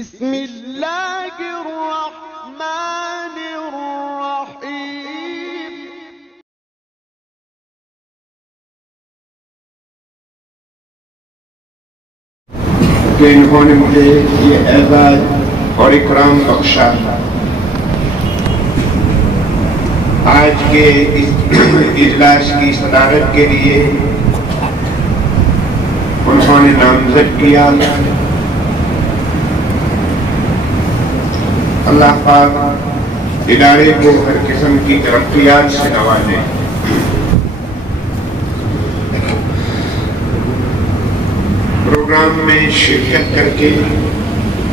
بسم اللہ الرحمن الرحیم۔ کہ انہوں نے مجھے یہ اعزاز اور اکرام بخشا۔ آج کے اس اجلاس کی صدارت کے لیے انہوں نے نامزد کیا۔ اللہ پاک ادارے کو ہر قسم کی ترقیات سے نوازے۔ پروگرام میں شرکت کر کے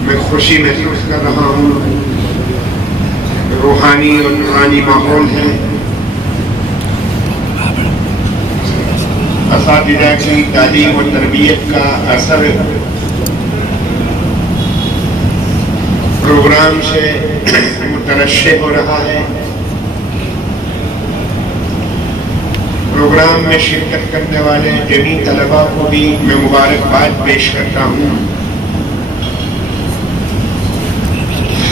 میں خوشی محسوس کر رہا ہوں۔ روحانی اور نورانی ماحول ہے۔ اساتذہ کی تعلیم و تربیت کا اثر پروگرام سے مترشح ہو رہا ہے۔ پروگرام میں شرکت کرنے والے جمیع طلباء کو بھی میں مبارکباد پیش کرتا ہوں۔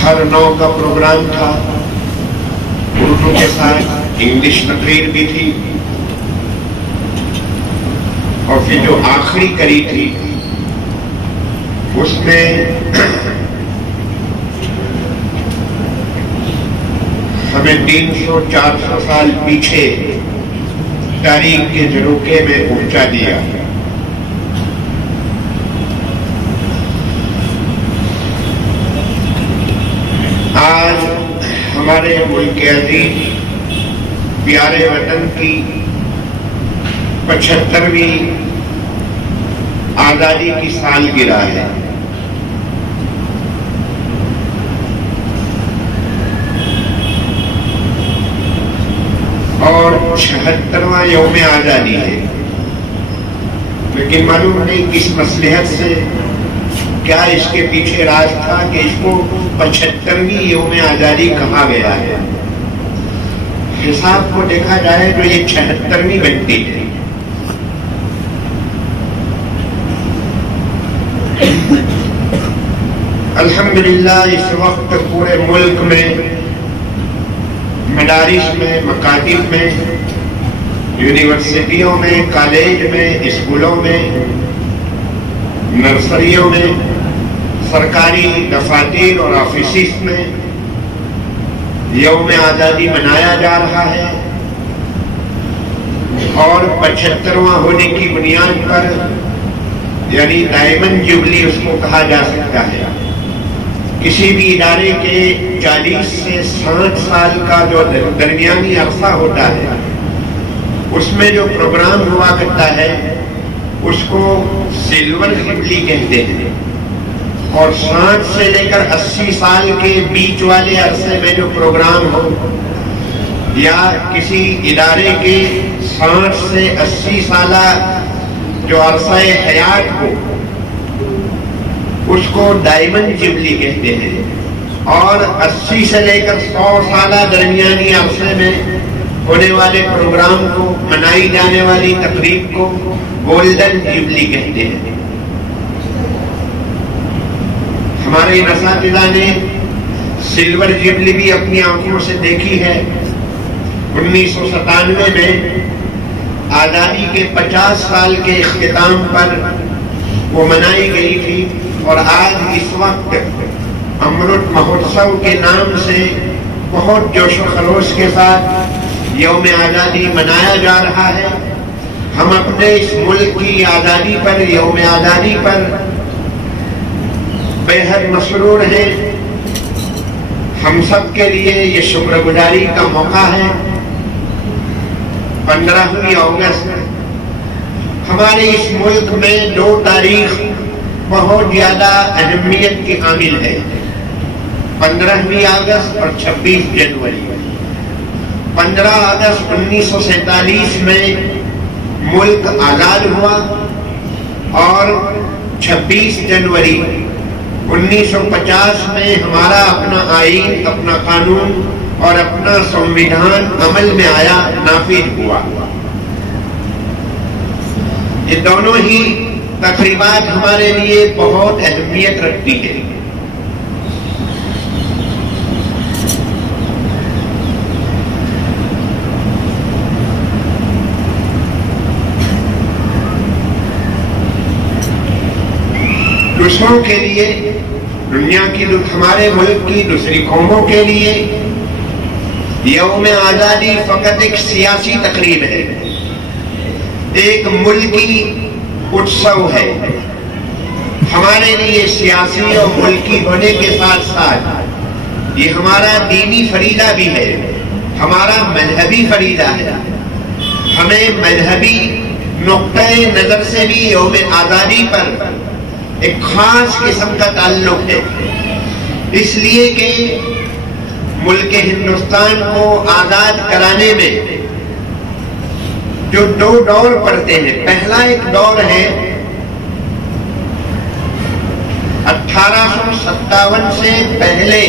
ہر نوع کا پروگرام تھا، اردو کے ساتھ انگلش تقریر بھی تھی، اور پھر جو آخری کڑی تھی اس میں ہمیں 300-400 سال پیچھے تاریخ کے جھروکے میں پہنچا دیا۔ آج ہمارے ملک عزیز پیارے وطن کی 75ویں آزادی کی سالگرہ ہے۔ اور 76واں یوم آزادی ہے، لیکن معلوم نہیں کس مصلحت سے، کیا اس کے پیچھے راز تھا کہ اس کو 75ویں یوم آزادی کہا گیا ہے۔ حساب کو دیکھا جائے تو یہ 76ویں بنتی ہے۔ الحمدللہ اس وقت پورے ملک میں مدارس میں، مکاتب میں، یونیورسٹیوں میں، کالج میں، اسکولوں میں، نرسریوں میں، سرکاری دفاتر اور آفیسز میں یوم آزادی منایا جا رہا ہے، اور 75واں ہونے کی بنیاد پر یعنی ڈائمنڈ جوبلی اس کو کہا جا سکتا ہے۔ کسی بھی ادارے کے 40 سے 60 سال کا جو درمیانی عرصہ ہوتا ہے اس میں جو پروگرام ہوا کرتا ہے اس کو سلور جوبلی کہتے ہیں، اور 60 سے لے کر 80 سال کے بیچ والے عرصے میں جو پروگرام ہو، یا کسی ادارے کے 60 سے 80 سالہ جو عرصہ حیات ہو اس کو ڈائمنڈ جوبلی کہتے ہیں، اور 80 سے لے کر 100 سالہ درمیانی عرصے میں ہونے والے پروگرام کو، منائی جانے والی تقریب کو گولڈن جوبلی کہتے ہیں۔ ہمارے اساتذہ نے سلور جوبلی بھی اپنی آنکھوں سے دیکھی ہے۔ 1997 میں آزادی کے 50 سال کے اختتام پر وہ منائی گئی تھی، اور آج اس وقت امرت مہوتسو کے نام سے بہت جوش و خروش کے ساتھ یوم آزادی منایا جا رہا ہے۔ ہم اپنے اس ملک کی آزادی پر، یوم آزادی پر بے حد مسرور ہیں۔ ہم سب کے لیے یہ شکر گزاری کا موقع ہے۔ 15ویں اگست ہمارے اس ملک میں 2 تاریخ بہت زیادہ اہمیت کی حامل ہے، 15ویں اگست اور 26 جنوری۔ 15 اگست 1947 میں ملک آزاد ہوا، اور 26 جنوری 1950 میں ہمارا اپنا آئین، اپنا قانون اور اپنا سنویدھان عمل میں آیا، نافذ ہوا۔ یہ دونوں ہی تقریبات ہمارے لیے بہت اہمیت رکھتی ہے۔ دوسروں کے لیے، دنیا کی ہمارے ملک کی دوسری قوموں کے لیے یوم آزادی فقط ایک سیاسی تقریب ہے، ایک ملکی اتسو ہے۔ ہمارے لیے سیاسی اور ملکی ہونے کے ساتھ ساتھ یہ ہمارا دینی فریضہ بھی ہے، ہمارا مذہبی فریضہ ہے۔ ہمیں مذہبی نقطۂ نظر سے بھی یوم آزادی پر ایک خاص قسم کا تعلق ہے، اس لیے کہ ملک ہندوستان کو آزاد کرانے میں جو دو دور پڑتے ہیں، پہلا ایک دور ہے 1857 سے پہلے،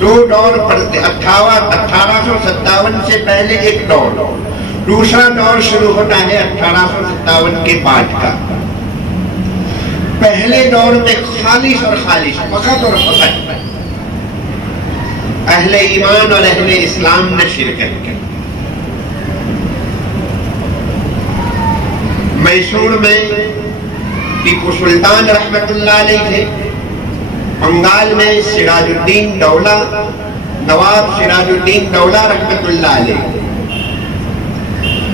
دو دور پڑتے، 1857 سے پہلے ایک دور، دوسرا دور شروع ہوتا ہے 1857 کے بعد کا۔ پہلے دور میں خالص اور خالص، فقط اور فقط اہل ایمان اور اہل اسلام نے شرکت کی۔ میسور میں ٹیپو سلطان رحمت اللہ علیہ تھے، بنگال میں سراج الدین دولہ، نواب سراج الدین دولہ رحمت اللہ علیہ،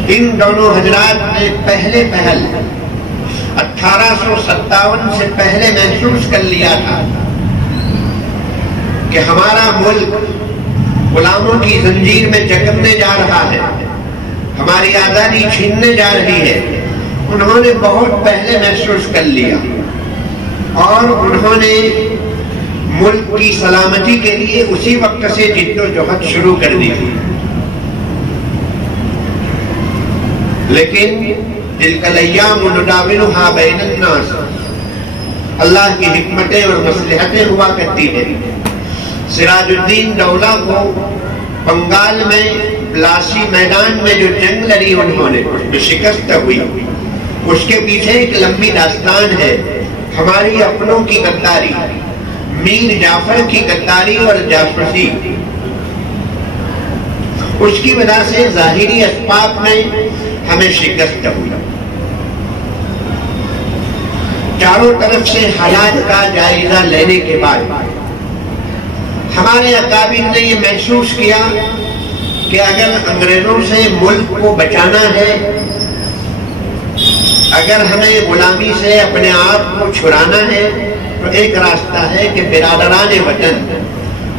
ان دونوں حضرات نے پہلے پہل 1857 سے پہلے محسوس کر لیا تھا کہ ہمارا ملک غلاموں کی زنجیر میں جکڑنے جا رہا ہے، ہماری آزادی چھیننے جا رہی ہے۔ انہوں نے بہت پہلے محسوس کر لیا اور انہوں نے ملک کی سلامتی کے لیے اسی وقت سے جد و جہد شروع کر دی تھی۔ لیکن تلک الایام نداولها بین الناس، اللہ کی حکمتیں اور مصلحتیں ہوا کرتی ہیں۔ سراج الدین دولہ کو بنگال میں پلاسی میدان میں جو جنگ لڑی انہوں نے، اس میں شکست ہوئی، اس کے پیچھے ایک لمبی داستان ہے، ہماری اپنوں کی غداری، میر جعفر کی غداری اور جاسوسی، اس کی وجہ سے ظاہری اسباب میں ہمیں شکست ہوئی۔ چاروں طرف سے حالات کا جائزہ لینے کے بعد ہمارے اکابر نے یہ محسوس کیا کہ اگر انگریزوں سے ملک کو بچانا ہے، اگر ہمیں غلامی سے اپنے آپ کو چھڑانا ہے، تو ایک راستہ ہے کہ برادران وطن،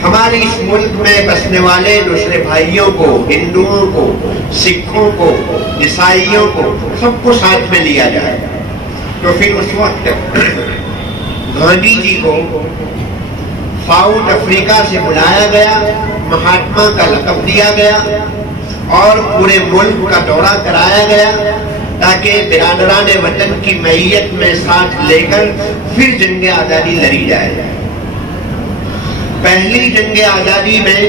ہمارے اس ملک میں بسنے والے دوسرے بھائیوں کو، ہندوؤں کو، سکھوں کو، عیسائیوں کو، سب کو ساتھ میں لیا جائے۔ تو پھر اس وقت گاندھی جی کو ساؤتھ افریقہ سے بلایا گیا، مہاتما کا لقب دیا گیا اور پورے ملک کا دورہ کرایا گیا تاکہ برادران وطن کی معیت میں ساتھ لے کر پھر جنگ آزادی لڑی جائے۔ پہلی جنگ آزادی میں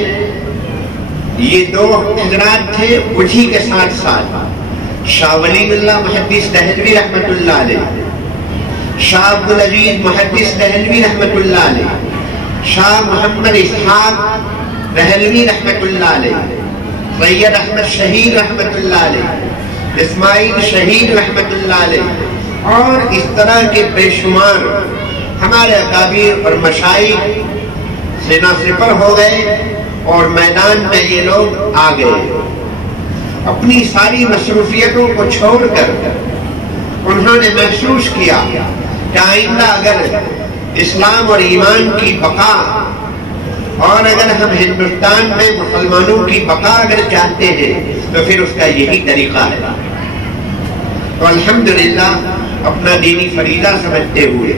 یہ دو حضرات تھے، اسی کے ساتھ ساتھ شاہ ولی اللہ محدث دہلوی رحمت اللہ علیہ، شاہ عبد العزیز محدث دہلوی رحمت اللہ علیہ، شاہ محمد اسحاق دہلوی رحمت اللہ علیہ، سید احمد شہید رحمت اللہ علیہ، اسماعیل شہید رحمت اللہ علیہ، اور اس طرح کے بے شمار ہمارے اکابر اور مشائخ سینہ سپر ہو گئے اور میدان میں یہ لوگ آ گئے۔ اپنی ساری مصروفیتوں کو چھوڑ کر انہوں نے محسوس کیا کہ آئندہ اگر اسلام اور ایمان کی بقا، اور اگر ہم ہندوستان میں مسلمانوں کی بقا اگر چاہتے ہیں تو پھر اس کا یہی طریقہ ہے۔ تو الحمدللہ اپنا دینی فریضہ سمجھتے ہوئے،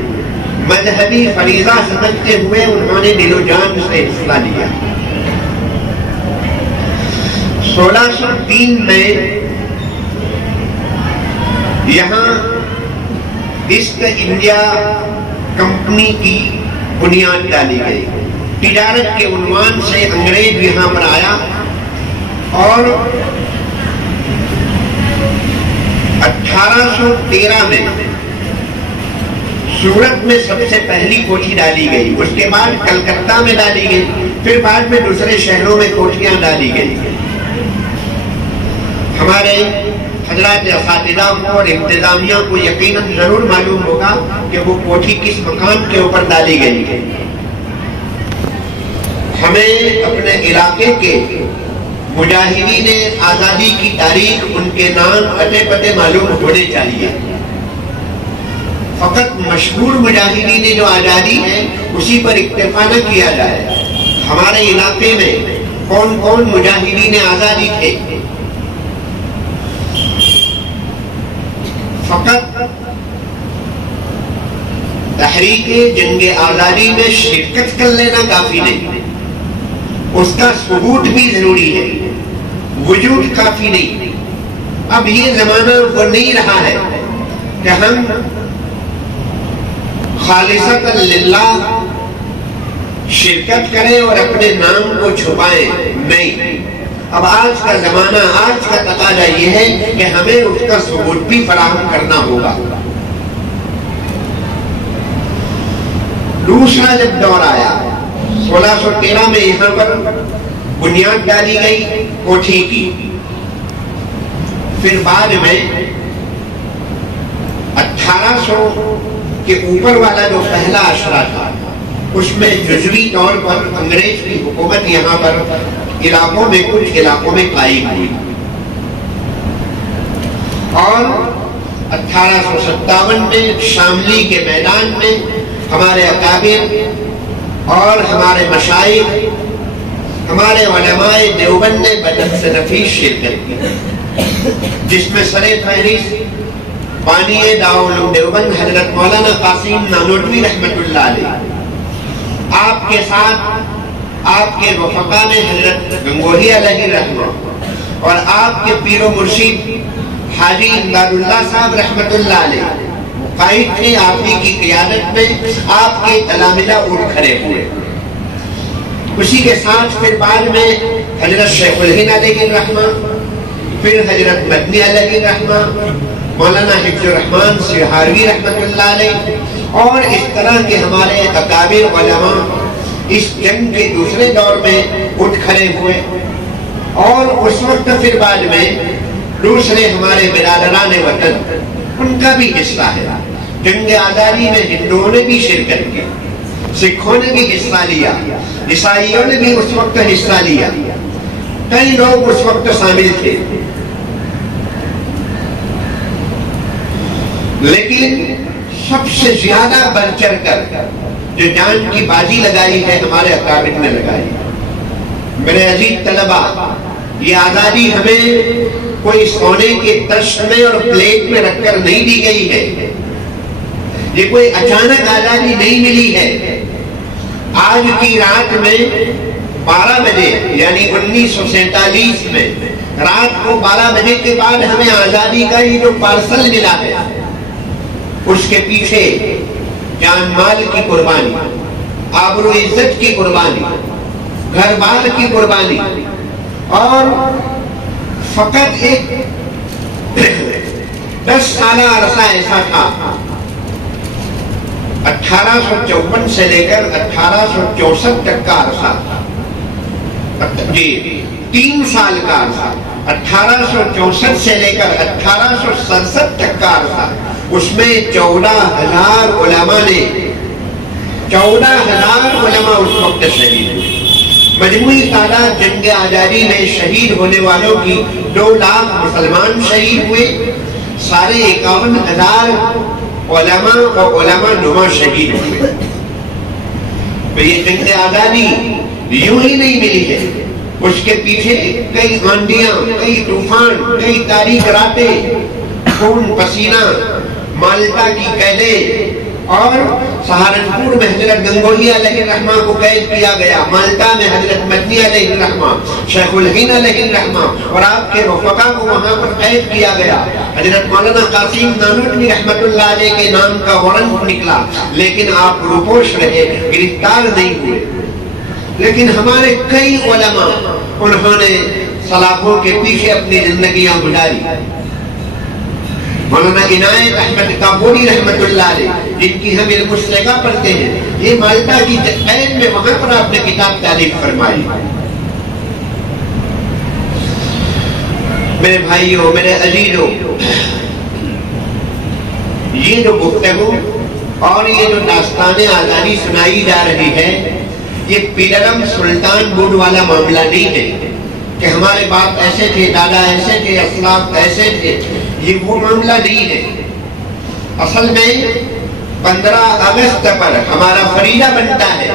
مذہبی فریضہ سمجھتے ہوئے انہوں نے دل و جان سے حصہ لیا۔ 1603 میں یہاں ایسٹ انڈیا کمپنی کی بنیاد ڈالی گئی۔ تجارت کے عنوان سے انگریز یہاں پر آیا اور 1813 میں سورت میں سب سے پہلی کوٹھی ڈالی گئی، اس کے بعد کلکتہ میں ڈالی گئی، پھر بعد میں دوسرے شہروں میں کوٹھیاں ڈالی گئی۔ ہمارے حضرات اساتذہ کو اور انتظامیہ کو یقیناً ضرور معلوم ہوگا کہ وہ کوٹھی کس مقام کے اوپر ڈالی گئی ہے۔ ہمیں اپنے علاقے کے مجاہدین آزادی کی تاریخ، ان کے نام، اتے پتے معلوم ہونے چاہیے۔ فقط مشہور مجاہدین جو آزادی ہے اسی پر اکتفا نہ کیا جائے۔ ہمارے علاقے میں کون کون مجاہدین آزادی تھے؟ فقط تحریک جنگ آزادی میں شرکت کر لینا کافی نہیں، اس کا ثبوت بھی ضروری ہے، وجود کافی نہیں۔ اب یہ زمانہ وہ نہیں رہا ہے کہ ہم خالصۃ للہ شرکت کریں اور اپنے نام کو چھپائیں، نہیں۔ اب آج کا زمانہ، آج کا تقاضا یہ ہے کہ ہمیں اس کا ثبوت بھی فراہم کرنا ہوگا۔ دوسرا جب دور آیا 1613 میں یہاں پر بنیاد ڈالی گئی کوٹھی کی، پھر بعد میں 1800 کے اوپر والا جو پہلا عشرہ تھا اس میں جزوی طور پر انگریز کی حکومت یہاں پر علاقوں میں، کچھ علاقوں میں قائم ہوئی، اور 1857 میں شاملی کے میدان میں ہمارے اکابر اور ہمارے مشائخ، ہمارے علماء دیوبند نے بدن سے نفیس شرکت کی، جس میں سر فہرست بانی دارالعلوم دیوبند حضرت مولانا قاسم نانوتوی رحمۃ اللہ علیہ، آپ کے ساتھ آپ کے رفقا میں حضرت گنگوہی علیہ رحمہ، اور آپ کے پیر و مرشد حاجی امداد اللہ صاحب رحمۃ اللہ علیہ قائد تھے۔ آپ ہی کی قیادت میں آپ کے تلامذہ اٹھ کھڑے ہوئے۔ اسی کے ساتھ پھر بعد میں حضرت شیخ الہند علیہ الرحمہ، پھر حضرت مدنی علیہ الرحمہ، مولانا حفظ الرحمن سہاروی رحمۃ اللہ علیہ، اور اس طرح کے ہمارے اکابر علماء اس جنگ کے دوسرے دور میں اٹھ کھڑے ہوئے۔ اور اس وقت پھر بعد میں دوسرے ہمارے برادران وطن، ان کا بھی حصہ ہے۔ جنگ آزادی میں ہندوؤں نے بھی شرکت کی، سکھوں نے بھی حصہ لیا، عیسائیوں نے بھی اس وقت حصہ لیا، کئی لوگ اس وقت شامل تھے۔ لیکن سب سے زیادہ بڑھ چڑھ کر جو جان کی بازی لگائی ہے ہمارے اکابر نے لگائی۔ میرے عزیز طلبہ، یہ آزادی ہمیں کوئی سونے کے ترش میں اور پلیٹ میں رکھ کر نہیں دی گئی ہے، یہ کوئی اچانک آزادی نہیں ملی ہے۔ آج کی رات میں 12 بجے یعنی 1947 میں رات کو 12 بجے کے بعد ہمیں آزادی کا یہ جو پارسل ملا ہے، اس کے پیچھے جان مال کی قربانی، آبرو عزت کی قربانی، گھر بار کی قربانی، اور فقط ایک 10 سالہ عرصہ ایسا تھا 1854 سے لے کر 1864 تک کا عرصہ، جی 3 سال کا عرصہ، 1864 سے لے کر 1867 تک کا عرصہ، اس میں 14,000 علماء نے 14,000 علماء اس وقت شہید ہوئے۔ مجموعی تعداد جنگ آزادی میں شہید ہونے والوں کی 2 لاکھ مسلمان شہید ہوئے، 51,000 علماء اور علماء نما شہید ہوئے۔ تو یہ جنگ آزادی یوں ہی نہیں ملی ہے، اس کے پیچھے کئی آندیاں، کئی طوفان، کئی تاریک راتیں، خون پسینہ، مالٹا کی قیدیں، اور سہارنپور میں حضرت گنگوہی علیہ الرحمہ کو قید کیا گیا، مالٹا میں حضرت مدنی علیہ الرحمہ، شیخ الہند علیہ الرحمہ اور آپ کے رفقا کو وہاں پر قید کیا گیا۔ حضرت مولانا قاسم نانوتوی رحمۃ اللہ علیہ کے نام کا وارنٹ نکلا، لیکن آپ روپوش رہے، گرفتار نہیں ہوئے۔ لیکن ہمارے کئی علماء، انہوں نے سلاخوں کے پیچھے اپنی زندگیاں گزاری۔ مولانا عنایت احمد کابوری رحمت اللہ علیہ، جن کی ہم علم السیغہ پڑھتے ہیں، یہ مالٹا کی قید میں وہاں پر آپ نے کتاب تالیف فرمائی۔ میرے بھائیوں، میرے عزیزوں، یہ جو گفتگو اور یہ جو داستان آزادی سنائی جا رہی ہے، یہ پیرم سلطان بوڈ والا معاملہ نہیں ہے کہ ہمارے باپ ایسے تھے، دادا ایسے تھے، اسلاف ایسے تھے. یہ وہ معاملہ نہیں ہے. اصل میں 15 اگست پر ہمارا فریضہ بنتا ہے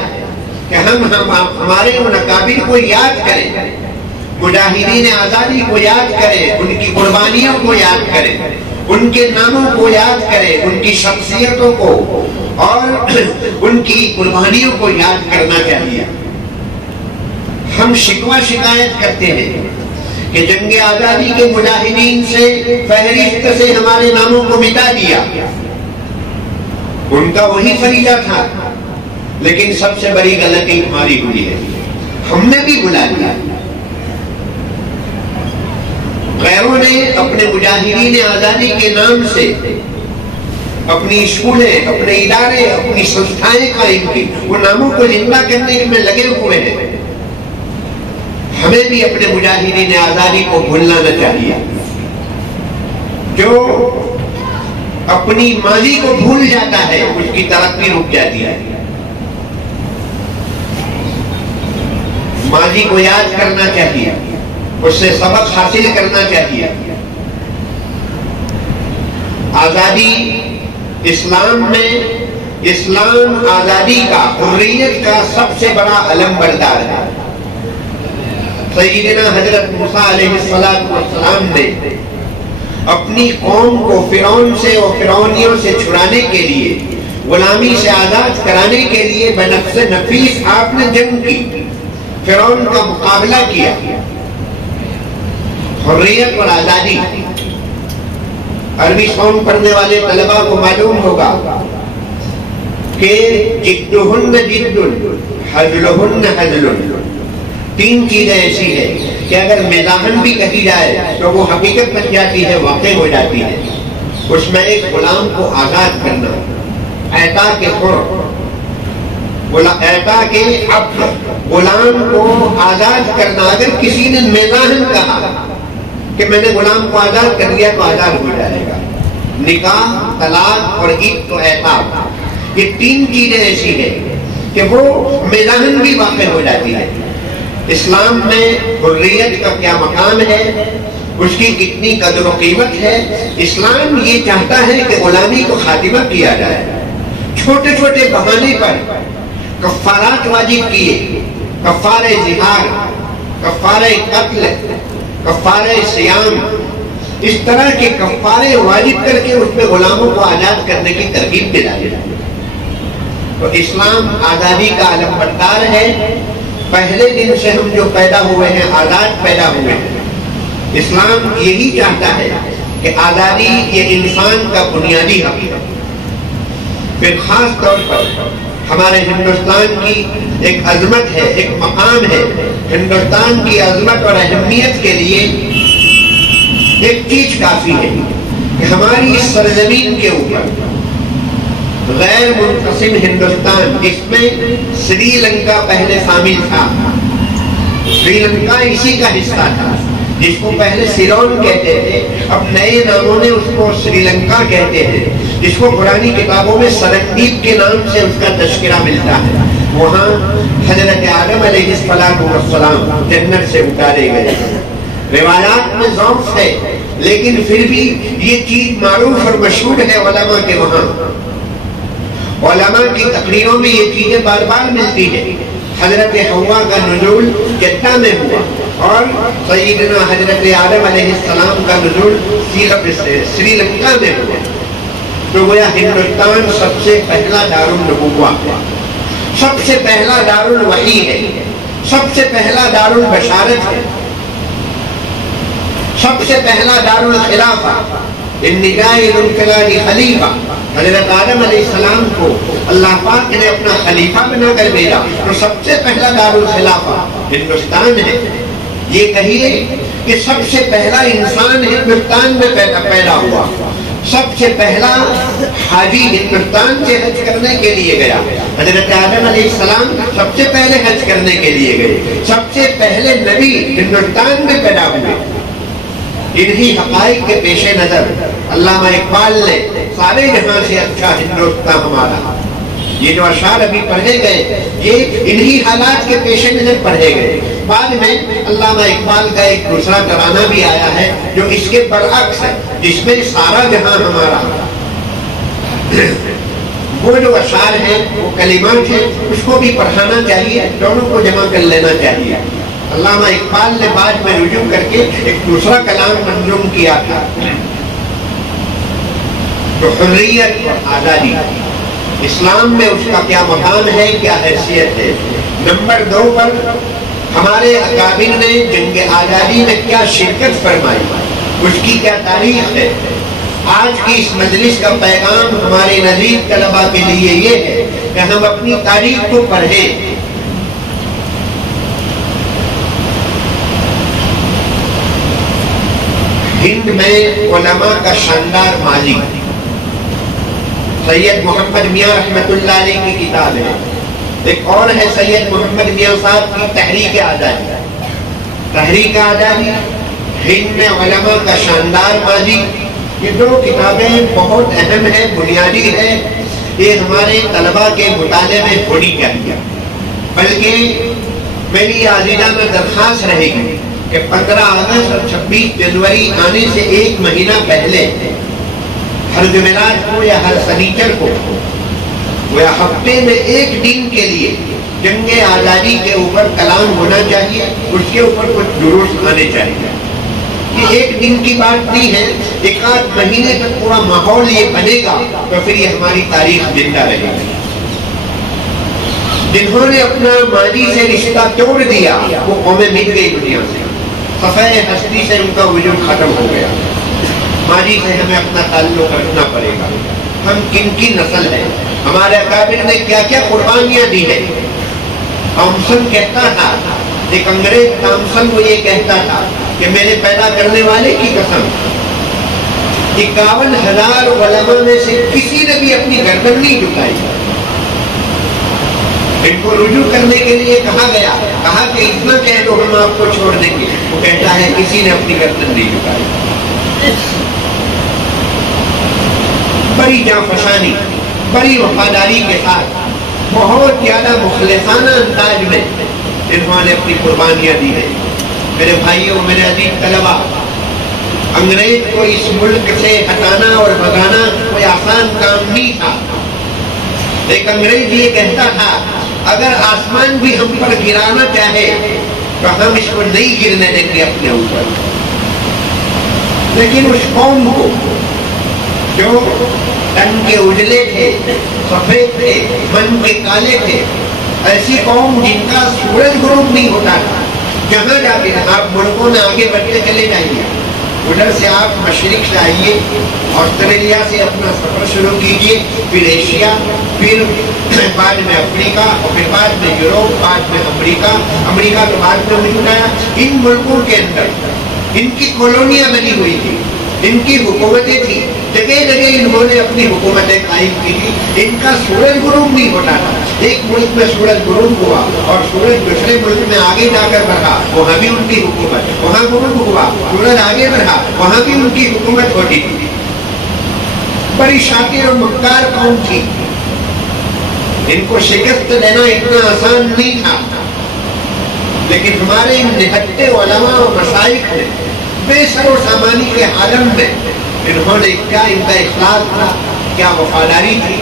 کہ ہم ہمارے ان اکابر کو یاد کریں، مجاہدین آزادی کو یاد کریں، ان کی قربانیوں کو یاد کریں، ان کے ناموں کو یاد کریں، ان کی شخصیتوں کو اور ان کی قربانیوں کو یاد کرنا چاہیے. ہم شکوہ شکایت کرتے ہیں کہ جنگ آزادی کے مجاہدین سے فہرست سے ہمارے ناموں کو مٹا دیا. ان کا وہی فریضہ تھا، لیکن سب سے بڑی غلطی ہماری ہوئی ہے، ہم نے بھی بلا دیا. غیروں نے اپنے مجاہدین آزادی کے نام سے اپنی اسکولیں، اپنے ادارے، اپنی سنستھائیں قائم کی. وہ ناموں کو زندہ کرنے میں لگے ہوئے ہیں. ہمیں بھی اپنے مجاہدین آزادی کو بھولنا نہ چاہیے. جو اپنی ماضی کو بھول جاتا ہے اس کی ترقی رک جاتی ہے. ماضی کو یاد کرنا چاہیے، اس سے سبق حاصل کرنا چاہیے. آزادی اسلام میں، اسلام آزادی کا، حریت کا سب سے بڑا علم بردار ہے. سیدنا حضرت موسیٰ علیہ السلام نے اپنی قوم کو فرعون سے اور فرعونیوں سے چھڑانے کے لیے، غلامی سے آزاد کرانے کے لیے بنفس نفیس آپ نے جنگ کی، فرعون کا مقابلہ کیا. حریت اور آزادی، عربی قوم پڑھنے والے طلباء کو معلوم ہوگا کہ جدہن جد، حزلہن حزل. 3 چیزیں ایسی ہے کہ اگر مزاحن بھی کہی جائے تو وہ حقیقت بن جاتی ہے، واقع ہو جاتی ہے. اس میں ایک غلام کو آزاد کرنا، اعطا کے اعطا کے عبد، غلام کو آزاد کرنا. اگر کسی نے مزاحن کہا کہ میں نے غلام کو آزاد کر دیا تو آزاد ہو جائے گا. نکاح، طلاق اور عید و اعتاق، یہ 3 چیزیں ایسی ہیں کہ وہ مزاحن بھی واقع ہو جاتی ہے. اسلام میں حریت کا کیا مقام ہے، اس کی کتنی قدر و قیمت ہے. اسلام یہ چاہتا ہے کہ غلامی کو خاتمہ کیا جائے. چھوٹے چھوٹے بہانے پر کفارات واجب کیے، کفارہ زہار، کفارہ قتل، کفارہ صیام، اس طرح کے کفارے واجب کر کے اس میں غلاموں کو آزاد کرنے کی ترغیب دلائی. تو اسلام آزادی کا علم بردار ہے. پہلے دن سے ہم جو پیدا ہوئے ہیں آزاد پیدا ہوئے ہیں. اسلام یہی چاہتا ہے کہ آزادی یہ انسان کا بنیادی حق ہے. پھر خاص طور پر ہمارے ہندوستان کی ایک عظمت ہے، ایک مقام ہے. ہندوستان کی عظمت اور اہمیت کے لیے ایک چیز کافی ہے کہ ہماری اس سرزمین کے اوپر غیر منقسم ہندوستان، جس میں سری لنکا پہلے شامل تھا. سری لنکا اسی کا حصہ تھا، جس کو پہلے سیلون کہتے تھے، اب نئے ناموں نے اس کو سری لنکا کہتے ہیں. جس کو قرآنی کتابوں میں سرندیپ کے نام سے اس کا تذکرہ ملتا ہے. وہاں حضرت آدم علیہ السلام جنت سے اتارے گئے. روایات میں ضعف ہے، لیکن پھر بھی یہ چیز معروف اور مشہور ہے علماء کے وہاں. علماء کی تقریروں میں یہ چیزیں بار بار ملتی ہے. حضرت حوا کا نزول جدہ میں ہوا اور سیدنا حضرت آدم علیہ السلام کا نزول سری لنکا میں ہوا. تو گویا ہندوستان سب سے پہلا دارالنبوہ ہے، سب سے پہلا دارالوحی ہے، سب سے پہلا دارالبشارت ہے، سب سے پہلا دارالخلافہ. انی جاعل فی الارض خلیفہ. حضرت آدم علیہ السلام کو اللہ پاک نے اپنا خلیفہ بنا کر بھیجا. تو سب سے پہلا دارالخلافہ ہندوستان ہے. یہ کہیے کہ سب سے پہلا انسان ہندوستان میں پیدا ہوا. سب سے پہلا حاجی ہندوستان سے حج کرنے کے لیے گیا. حضرت آدم علیہ السلام سب سے پہلے حج کرنے کے لیے گئے. سب سے پہلے نبی ہندوستان میں پیدا ہوئے. انہی حقائق کے پیش نظر علامہ اقبال نے سارے جہاں سے اچھا ہندوستان ہمارا، یہ جو اشعار ابھی پڑھے گئے یہ انہی حالات کے پیش نظر پڑھے گئے۔ بعد میں علامہ اقبال کا ایک دوسرا ترانہ بھی آیا ہے جو اس کے برعکس ہے، جس میں سارا جہاں ہمارا، وہ جو اشعار ہیں وہ کلمات ہیں، اس کو بھی پڑھانا چاہیے، دونوں کو جمع کر لینا چاہیے۔ علامہ اقبال نے بعد میں رجوع کر کے ایک دوسرا کلام منظوم کیا تھا تو حریت اور آزادی، اسلام میں اس کا کیا مقام ہے، کیا حیثیت ہے۔ نمبر 2 پر ہمارے اکابر نے جنگ آزادی میں کیا شرکت فرمائی، اس کی کیا تاریخ ہے۔ آج کی اس مجلس کا پیغام ہمارے نزید طلباء کے لیے یہ ہے کہ ہم اپنی تاریخ کو پڑھیں۔ ہند میں علماء کا شاندار ماضی، سید محمد میاں رحمت اللہ علیہ کی کتاب ہے۔ ایک اور ہے سید محمد میاں صاحب کی تحریک آزادی، تحریک آزادی، ہند میں علماء کا شاندار ماضی۔ یہ 2 کتابیں بہت اہم ہیں، بنیادی ہے، یہ ہمارے طلباء کے مطالعے میں ہونی چاہیے۔ بلکہ میری عزیزانہ درخواست رہے گی کہ 15 اگست اور 26 جنوری آنے سے 1 مہینہ پہلے ہر جمعرات کو یا ہر سنیچر کو یا ہفتے میں 1 دن کے لیے جنگ آزادی کے اوپر کلام ہونا چاہیے، اس کے اوپر کچھ دروس آنے چاہیے۔ یہ 1 دن کی بات نہیں ہے، 1 مہینے تک پورا ماحول یہ بنے گا تو پھر یہ ہماری تاریخ زندہ رہے گی۔ جنہوں نے اپنا ماضی سے رشتہ توڑ دیا وہ قومیں مٹ گئی دنیا سے، صفحۂ ہستی سے ان کا وجود ختم ہو گیا۔ ماضی سے ہمیں اپنا تعلق رکھنا پڑے گا۔ ہم کن کی نسل ہے، ہمارے اکابر نے کیا کیا قربانیاں دی ہے۔ تھامسن کہتا تھا، ایک انگریز تھامسن کو یہ کہتا تھا کہ میرے پیدا کرنے والے کی قسم 51,000 علماء میں سے کسی نے بھی اپنی گردن نہیں جھکائی۔ ان کو رجوع کرنے کے لیے کہا گیا، کہا کہ اتنا کہہ دو ہم آپ کو چھوڑ دیں گے، وہ کہتا ہے کسی نے اپنی گردن نہیں جھکائی۔ بڑی جانفشانی، بڑی وفاداری کے ساتھ، بہت زیادہ مخلصانہ انداز میں انہوں نے اپنی قربانیاں دی ہیں۔ میرے بھائیوں، میرے عزیز طلباء، انگریز کو اس ملک سے ہٹانا اور بھگانا کوئی آسان کام نہیں تھا۔ ایک انگریز یہ کہتا تھا اگر آسمان بھی ہم پر گرانا چاہے تو ہم اس کو نہیں گرنے دیں گے اپنے اوپر۔ لیکن اس قوم کو جو تن کے اجلے تھے، سفید تھے، من کے کالے تھے، ایسی قوم جن کا سورج غروب نہیں ہوتا تھا، جہاں جا کے آپ ملکوں میں آگے بڑھتے چلے جائیے، ادھر سے آپ مشرق سے آئیے، آسٹریلیا سے اپنا سفر شروع کیجیے، پھر ایشیا، پھر بعد میں افریقہ، اور پھر بعد میں یوروپ، بعد میں امریکہ، امریکہ کے بعد میں وجود آیا۔ ان ملکوں کے اندر ان کی کالونیاں بنی ہوئی تھی، ان کی حکومتیں تھیں، جگہ جگہ انہوں نے اپنی حکومتیں قائم کی تھی۔ ان کا سورج غروب نہیں ہوتا تھا، ایک ملک میں سورج غروب ہوا اور سورج دوسرے ملک میں آگے جا کر بڑھا، وہاں بھی ان کی حکومت، وہاں غروب ہوا، سورج آگے بڑھا، وہاں بھی ان کی حکومت ہوتی تھی۔ بڑی شاطر اور مکار قوم تھی، ان کو شکست دینا اتنا آسان نہیں تھا۔ لیکن ہمارے ان نہتے علماء و مشائخ نے بے سر و سامانی کے عالم میں انہوں نے کیا ان کا اخلاص تھا، کیا وفاداری تھی،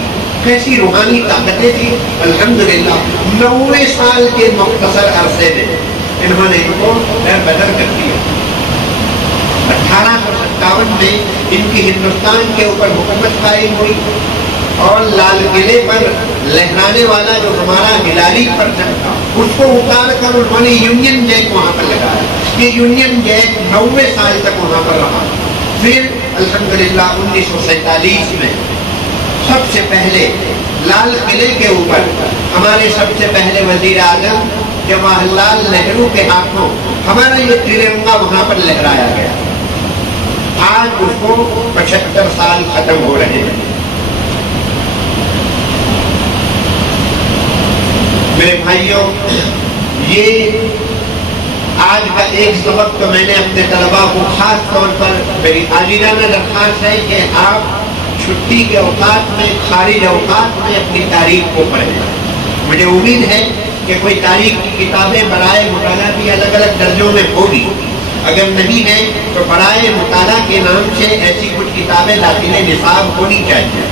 کیسی روحانی طاقتیں تھی۔ الحمدللہ 90 سال کے مختصر عرصے میں انہوں نے ان کو در بدر کر دیا۔ 1857 میں ان کی ہندوستان کے اوپر حکومت قائم ہوئی اور لال قلعے پر لہرانے والا جو ہمارا ہلالی پرچم تھا اس کو اتار کر انہوں نے یونین جیک وہاں پر لگایا۔ یہ یونین جیک 90 سال تک وہاں پر رہا۔ پھر الحمدللہ 1947 میں سب سے پہلے لال قلعے کے اوپر ہمارے سب سے پہلے وزیر اعظم جواہر لال نہرو کے ہاتھوں ہمارا یہ ترنگا وہاں پر لہرایا گیا۔ آج اس کو 75 سال ختم ہو رہے ہیں۔ میرے بھائیوں، یہ آج آج کا ایک سبق تو میں نے اپنے طلباء کو خاص طور پر میری عاجزانہ درخواست ہے کہ آپ چھٹی کے اوقات میں، خارج اوقات میں اپنی تاریخ کو پڑھیں۔ مجھے امید ہے کہ کوئی تاریخ کی کتابیں برائے مطالعہ بھی الگ الگ درجوں میں ہوگی، اگر نہیں ہے تو برائے مطالعہ کے نام سے ایسی کچھ کتابیں داخل نصاب ہونی چاہیے،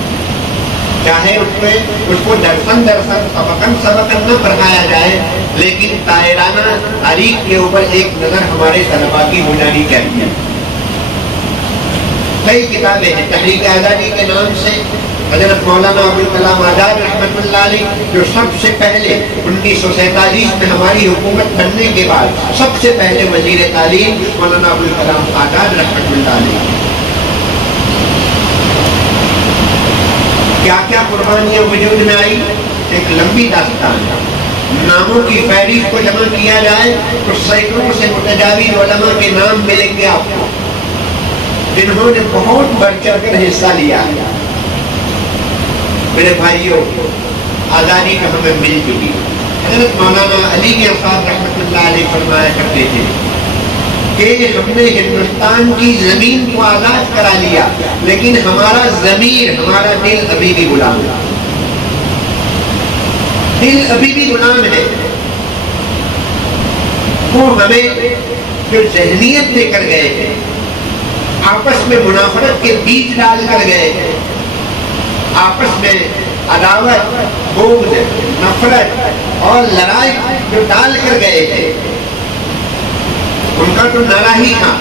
چاہے اس کو درسن سبقن نہ پڑھایا جائے، لیکن دائرانہ تاریخ کے اوپر ایک نظر ہمارے طلباء کی ہو جانی چاہیے۔ کئی کتابیں ہیں تحریک آزادی کے نام سے، حضرت مولانا ابوالکلام آزاد رحمۃ اللہ علیہ جو سب سے پہلے 1947 میں ہماری حکومت بننے کے بعد سب سے پہلے وزیر تعلیم مولانا ابوالکلام آزاد رحمۃ اللہ علیہ، کیا کیا قربانیاں وجود میں آئی، ایک لمبی داستان ہے۔ ناموں کی فہرست کو جمع کیا جائے تو سینکڑوں سے متجاوز علماء کے نام ملیں گے آپ کو، جنہوں نے بہت بڑھ چڑھ کر حصہ لیا ہے۔ میرے بھائیوں، آزادی کا ہمیں مل چکی۔ حضرت مولانا علی میاں صاحب رحمۃ اللہ علیہ فرمایا کرتے تھے کہ ہم نے ہندوستان کی زمین کو آزاد کرا لیا، لیکن ہمارا ضمیر، ہمارا دل ابھی بھی غلام ہے، دل ابھی بھی غلام ہے۔ وہ ہمیں جو ذہنیت دے کر گئے ہیں، آپس میں منافرت کے بیج ڈال کر گئے ہیں، آپس میں عداوت، بغض، نفرت اور لڑائی جو ڈال کر گئے ہیں، ان کا تو نعرہ ہی تھا،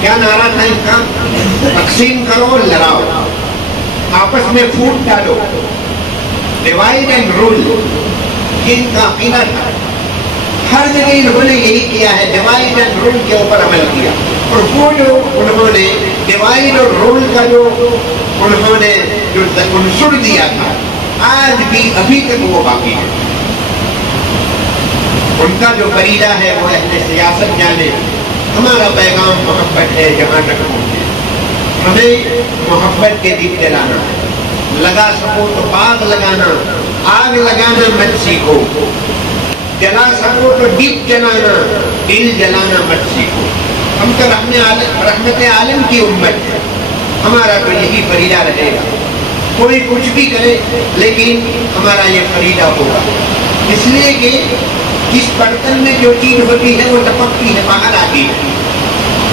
کیا نعرہ تھا ان کا؟ تقسیم کرو، لڑاؤ، آپس میں پھوٹ ڈالو، ڈیوائڈ اینڈ رول، ان کا عقیدہ تھا۔ ہر جگہ انہوں نے یہی کیا ہے، ڈیوائڈ اینڈ رول کے اوپر عمل کیا، اور وہ جو انہوں نے ڈیوائڈ اور رول کا جو انہوں نے جو عنصر دیا تھا، آج بھی ابھی تک وہ باقی ہے۔ ان کا جو فریضہ ہے وہ اہل سیاست جانے، ہمارا پیغام محبت ہے، جہاں تک پہنچے ہمیں محبت کے دیپ جلانا ہے، لگا سکو تو باغ لگانا، آگ لگانا مت سیکھو، جلا سکو تو دیپ جلانا، دل جلانا مت سیکھو۔ ہم تو رحمت عالم کی امت ہے، ہمارا تو یہی فریضہ رہے گا، کوئی کچھ بھی کرے لیکن ہمارا یہ فریضہ ہوگا، اس لیے کہ جس برتن میں جو چیز ہوتی ہے وہ ٹپکتی ہے، باہر آتی ہے۔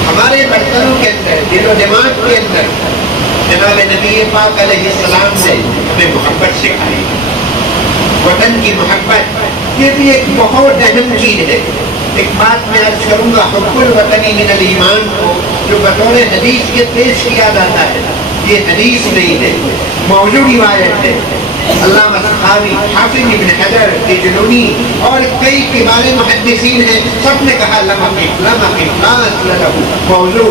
ہمارے برتنوں کے اندر، دل و دماغ کے اندر جناب نبی پاک علیہ السلام سے ہمیں محبت سکھائی، وطن کی محبت، یہ بھی ایک بہت اہم چیز ہے۔ ایک بات میں عرض کروں گا، حب الوطنی من الایمان کو جو بطور حدیث کے پیش کیا جاتا ہے، یہ حدیث نہیں ہے، موضوع روایت ہے۔ علامہ سخاوی، حافظ ابن حجر، تجلونی اور کئی کبار محدثین ہیں، سب نے کہا موضوع،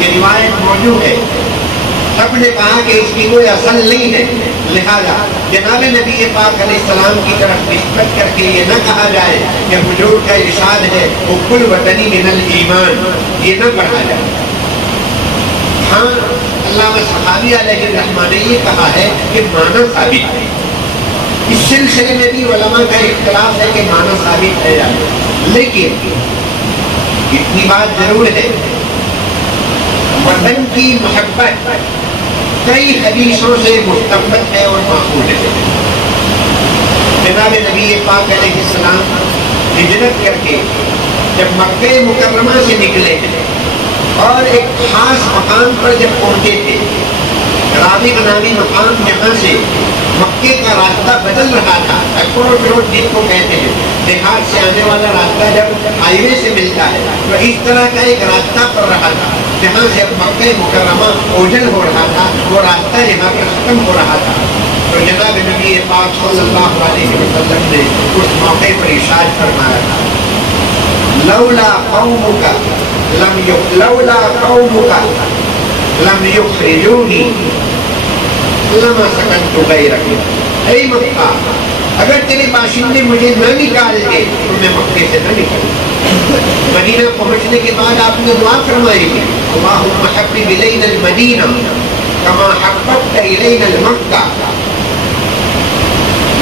یہ روایت موضوع ہے۔ سب نے کہا کہ اس کی کوئی اصل نہیں ہے، لہذا جناب نبی پاک علیہ السلام کی طرف نسبت کر کے یہ نہ کہا جائے کہ حضور کا ارشاد ہے حب الوطنی من الایمان، یہ نہ پڑھا جائے۔ ہاں، علامہ سخاوی علیہ الرحمہ نے یہ کہا ہے کہ معنی ثابت ہے، اس سلسلے میں بھی علماء کا اختلاف ہے کہ معنی ثابت ہے یا نہیں، لیکن اتنی بات ضرور ہے، وطن کی محبت کئی حدیثوں سے مستنبط ہے اور ماخوذ ہے۔ جناب نبی پاک علیہ السلام ہجرت کر کے جب مکہ مکرمہ سے نکلے اور ایک خاص مقام پر جب پہنچے تھے، رابغ نامی مقام جہاں سے مکے کا راستہ بدل رہا تھا، اپروچ روڈ جن کو کہتے ہیں، دیہات سے آنے والا راستہ جب ہائی وے سے ملتا ہے تو اس طرح کا ایک راستہ پڑ رہا تھا، جہاں سے مکہ مکرمہ اوجل ہو رہا تھا، وہ راستہ یہاں پر ختم ہو رہا تھا۔ تو جناب نبی پاک صلی اللہ علیہ وسلم نے اس موقع پر ارشاد فرمایا تھا، لولا قومک لم یخرجونی لما سکنت غیرک۔ اے مکہ، اگر تیرے باشندے مجھے نہ نکالتے تو میں مکے سے نہ نکلتا۔ مدینہ پہنچنے کے بعد آپ نے دعا فرمائی تھی، اللہم حبب الینا المدینہ کما حببت الینا المکہ۔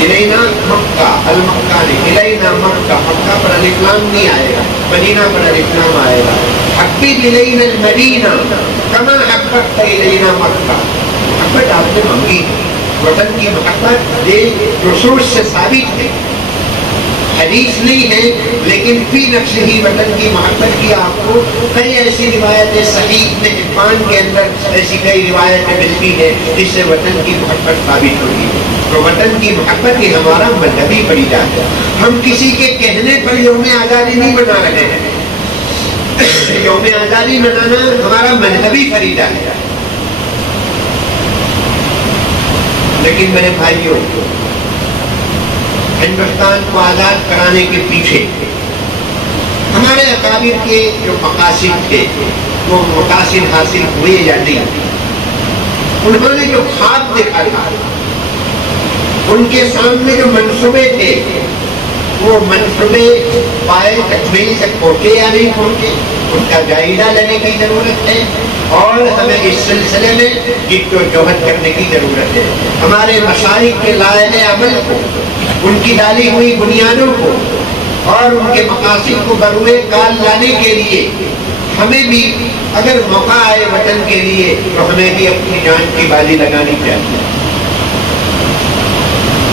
یہ الینا مکہ، المکہ نہیں، الینا مکہ، مکہ پر الف لام نہیں آئے گا، مدینہ پر الف لام آئے گا. حبب الینا المدینہ کما حببت الینا مکہ. محبت آپ نے مانگی، وطن کی محبت یہ نصوص سے ثابت ہے، حدیث نہیں ہے، لیکن فی نفس ہی وطن کی محبت کی آپ کو کئی ایسی روایتیں صحیح ابن حبان کے اندر ایسی کئی روایتیں ملتی ہیں جس سے وطن کی محبت ثابت ہوتی ہے. تو وطن کی محبت یہ ہمارا مذہبی فریضہ ہے. ہم کسی کے کہنے پر یوم آزادی نہیں منا رہے ہیں، یوم آزادی منانا ہمارا مذہبی فریضہ ہے. لیکن میرے بھائیوں، ہندوستان کو آزاد کرانے کے پیچھے ہمارے اکابر کے جو مقاصد تھے وہ مقاصد حاصل ہوئے یا نہیں. انہوں نے جو خواب دیکھا تھا، ان کے سامنے جو منصوبے تھے، وہ منصوبے پائے تکمیل تک پہنچے یا نہیں پہنچے، ان کا جائزہ لینے کی ضرورت ہے اور ہمیں اس سلسلے میں جد و جہد کرنے کی ضرورت ہے. ہمارے مشائخ کے لائحہ عمل کو، ان کی ڈالی ہوئی بنیادوں کو اور ان کے مقاصد کو بروئے کار لانے کے لیے ہمیں بھی اگر موقع آئے وطن کے لیے تو ہمیں بھی اپنی جان کی بازی لگانی چاہیے.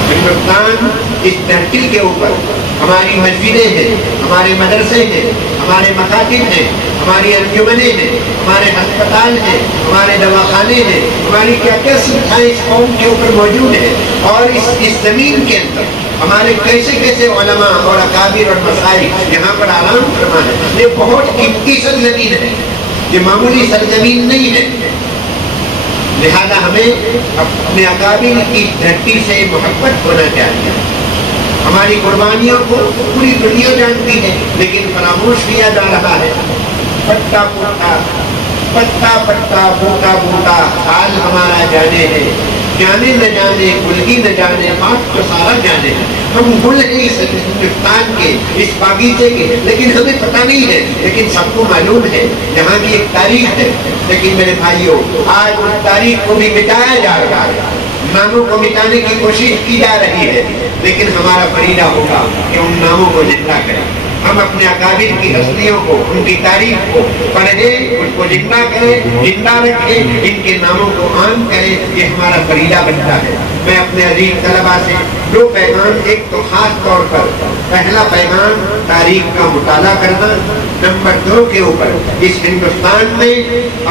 ہندوستان اس دھرتی کے اوپر ہماری مسجدیں ہیں، ہمارے مدرسے ہیں، ہمارے مکاتب ہیں، ہماری انجمنیں ہیں، ہمارے ہسپتال ہیں، ہمارے دواخانے ہیں، ہماری کیا کیا سویدھائیں اس قوم کے اوپر موجود ہیں. اور اس زمین کے اندر ہمارے کیسے کیسے علماء اور اکابر اور مشائخ یہاں پر آرام فرما ہے. یہ بہت قیمتی سرزمین ہے، یہ معمولی سرزمین نہیں ہے. لہذا ہمیں اپنے اکابر کی دھرتی سے محبت ہونا چاہیے. ہماری قربانیوں کو پوری دنیا جانتی ہے لیکن فراموش کیا جا رہا ہے. پتا پتا پتا پتا بوٹا بوٹا حال ہمارا جانے ہے، جانے نہ جانے گل ہی نہ جانے بات تو سارا جانے ہے. ہم گل ہیں اس ہندوستان کے، اس باغیچے کے، لیکن ہمیں پتہ نہیں ہے. لیکن سب کو معلوم ہے یہاں کی ایک تاریخ ہے. لیکن میرے بھائیوں، آج اس تاریخ کو بھی مٹایا جا رہا ہے، ناموں کو مٹانے کی کوشش کی جا رہی ہے. لیکن ہمارا فریضہ ہوگا کہ ان ناموں کو زندہ کریں. ہم اپنے اکابر کی ہستیوں کو، ان کی تاریخ کو پڑھیں، اس کو زندہ کریں، زندہ رکھیں، ان کے ناموں کو عام کریں. یہ ہمارا فریضہ بنتا ہے. میں اپنے عزیز طلباء سے دو پیغام، ایک تو خاص طور پر پہلا پیغام تاریخ کا مطالعہ کرنا، نمبر 2 کے اوپر اس ہندوستان میں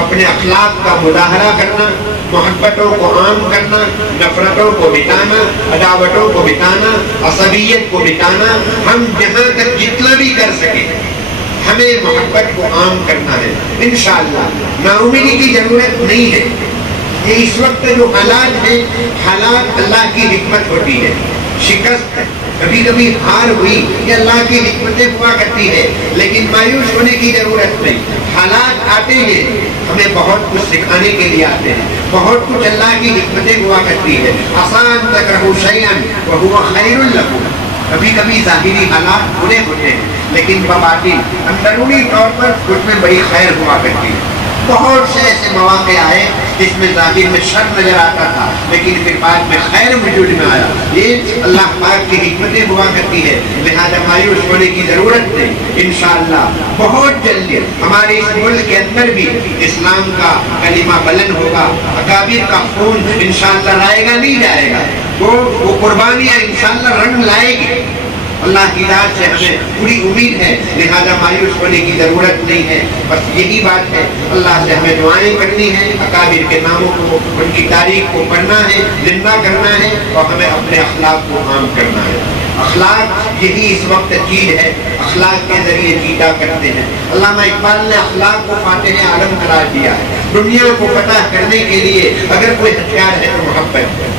اپنے اخلاق کا مظاہرہ کرنا، محبتوں کو عام کرنا، نفرتوں کو مٹانا، عداوتوں کو مٹانا، عصبیت کو مٹانا. ہم جہاں تک جتنا بھی کر سکیں ہمیں محبت کو عام کرنا ہے. انشاءاللہ نا امیدی کی ضرورت نہیں ہے. یہ اس وقت جو حالات ہیں، حالات اللہ کی حکمت ہوتی ہے. شکست کبھی کبھی ہار ہوئی، یہ اللہ کی حکمتیں ہوا کرتی ہے، لیکن مایوس ہونے کی ضرورت نہیں. حالات آتے ہیں، ہمیں بہت کچھ سکھانے کے لیے آتے ہیں، بہت کچھ اللہ کی حکمتیں ہوا کرتی ہے. آسان تکرہوا شیئا وہو خیر لکم. کبھی کبھی ظاہری حالات برے ہوتے ہیں لیکن بباطن اندرونی طور پر اس میں بڑی خیر ہوا کرتی ہے. بہت سے ایسے مواقع آئے جس میں ظاہر میں شر نظر آتا تھا لیکن پھر بعد میں خیر وجود میں آیا. یہ اللہ پاک کی حکمتیں ہوا کرتی ہے. لہذا مایوس ہونے کی ضرورت نہیں. انشاءاللہ بہت جلدی ہمارے اس ملک کے اندر بھی اسلام کا کلمہ بلند ہوگا. اکابر کا خون انشاءاللہ رائے گا نہیں جائے گا. وہ قربانیاں انشاءاللہ رنگ لائے گی. اللہ کی ذات سے ہمیں پوری امید ہے، لہذا مایوس ہونے کی ضرورت نہیں ہے. بس یہی بات ہے، اللہ سے ہمیں دعائیں کرنی ہیں، اکابر کے ناموں کو، ان کی تاریخ کو پڑھنا ہے، زندہ کرنا ہے اور ہمیں اپنے اخلاق کو عام کرنا ہے. اخلاق یہی اس وقت چیز ہے، اخلاق کے ذریعے جیتا کرتے ہیں. علامہ اقبال نے اخلاق کو فاتح عالم قرار دیا ہے. دنیا کو فتح کرنے کے لیے اگر کوئی ہتھیار ہے تو محبت ہے.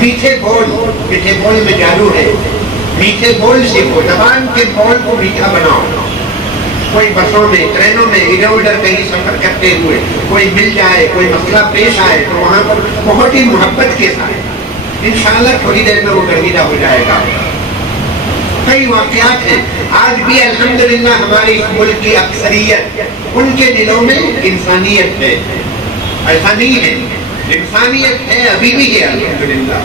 میٹھے بول میں جادو ہے. میٹھے بول سیکھو، زبان کے بول کو میٹھا بناؤ. کوئی بسوں میں، ٹرینوں میں ادھر ادھر کہیں سفر کرتے ہوئے کوئی مل جائے، کوئی مسئلہ پیش آئے تو وہاں پر بہت ہی محبت کے ساتھ انشاءاللہ تھوڑی دیر میں وہ گرمیدہ ہو جائے گا. کئی واقعات ہیں آج بھی الحمدللہ ہماری ملک کی اکثریت ان کے دلوں میں انسانیت ہے. ایسا نہیں ہے، انسانیت ہے، ابھی بھی ہے الحمدللہ.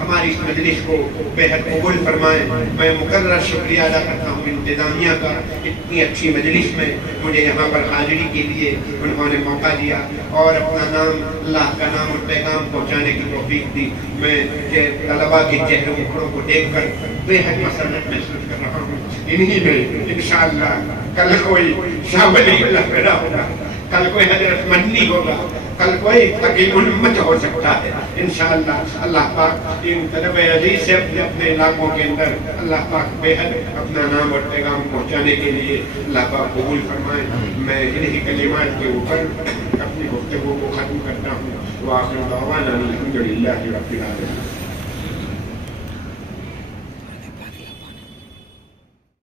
ہماری اس مجلس کو بہت قبول فرمائیں. میں مقرر شکریہ ادا کرتا ہوں انتظامیہ کا، اتنی اچھی مجلس میں مجھے یہاں پر حاضری کے لیے انہوں نے موقع دیا اور اپنا نام، اللہ کا نام اور پیغام پہنچانے کی توفیق دی. میں طلباء کے چہروں مکھڑوں کو دیکھ کر بےحد مسرت محسوس کر رہا ہوں. انہی میں انشاءاللہ کل کوئی شاہ ولی اللہ پیدا ہوگا، کل کوئی حضرت منی ہوگا، کل کوئی حکیم الامت ہو سکتا ہے انشاءاللہ. اللہ پاک ان طلبہ عزیز سے اپنے علاقوں کے اندر اللہ پاک بے حد اپنا نام اور پیغام پہنچانے کے لیے اللہ پاک قبول فرمائیں. میں انہی کلمات کے اوپر اپنی گفتگو کو ختم کرتا ہوں. وآخر دعوانا الحمدللہ رب العالمین.